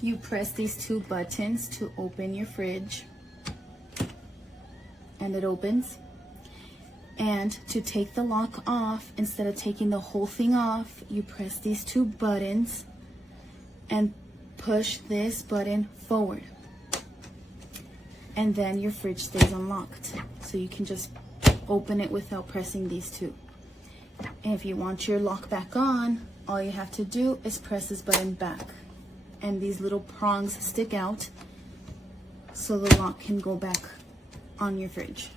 You press these two buttons to open your fridge, and it opens. And to take the lock off, instead of taking the whole thing off, you press these two buttons and push this button forward. And then your fridge stays unlocked. So you can just open it without pressing these two. And if you want your lock back on, all you have to do is press this button back. And these little prongs stick out so the lock can go back on your fridge.